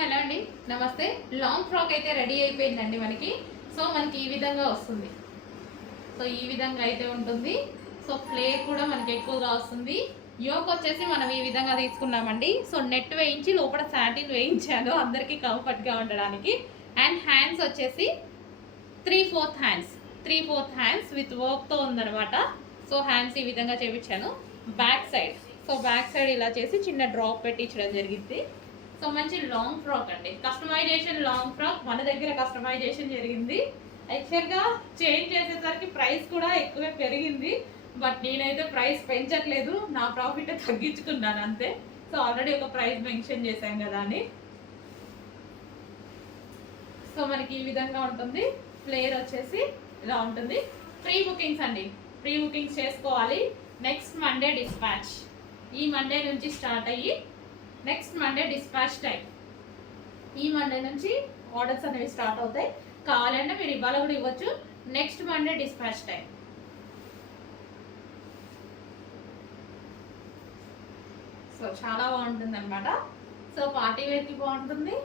Hello అండి, నమస్తే. Long frock అయితే రెడీ అయిపోయిందండి మనకి. సో మనకి ఈ విధంగా వస్తుంది. సో ఈ విధంగా అయితే ఉంటుంది. సో ఫ్లేర్ కూడా మనకి ఎక్కువగా వస్తుంది. యోక్ వచ్చేసి మనం ఈ విధంగా తీసుకున్నామండి. సో నెట్ వేయించి లోపల శాటిన్ వేయించాను అందరికీ కంఫర్ట్గా ఉండడానికి. అండ్ హ్యాండ్స్ వచ్చేసి 3/4 హ్యాండ్స్ 3/4 హ్యాండ్స్ విత్ వర్క్తో ఉందనమాట. సో హ్యాండ్స్ ఈ విధంగా చేయించాను. బ్యాక్ సైడ్ ఇలా చేసి చిన్న డ్రాప్ పెట్టించడం జరిగింది. సో మంచి లాంగ్ ఫ్రాక్ అండి, కస్టమైజేషన్ లాంగ్ ఫ్రాక్. మన దగ్గర కస్టమైజేషన్ జరిగింది. యాక్చువల్గా చేంజ్ చేసేసరికి ప్రైస్ కూడా ఎక్కువే పెరిగింది. బట్ నేనైతే ప్రైస్ పెంచట్లేదు, నా ప్రాఫిట్ తగ్గించుకున్నాను అంతే. సో ఆల్రెడీ ఒక ప్రైస్ మెన్షన్ చేశాం కదా అని. సో మనకి ఈ విధంగా ఉంటుంది. ఫ్లేర్ వచ్చేసి ఇలా ఉంటుంది. ప్రీ బుకింగ్స్ అండి, ప్రీ బుకింగ్స్ చేసుకోవాలి. Next Monday dispatch. ఈ మండే నుంచి స్టార్ట్ అయ్యి నెక్స్ట్ మండే డిస్పాచ్ టైం. ఈ మండే నుంచి ఆర్డర్స్ అనేవి స్టార్ట్ అవుతాయి. కావాలంటే మీరు ఇవాళ కూడా ఇవ్వచ్చు. Next Monday dispatch time. So చాలా బాగుంటుంది అనమాట. సో పార్టీ వేర్కి బాగుంటుంది,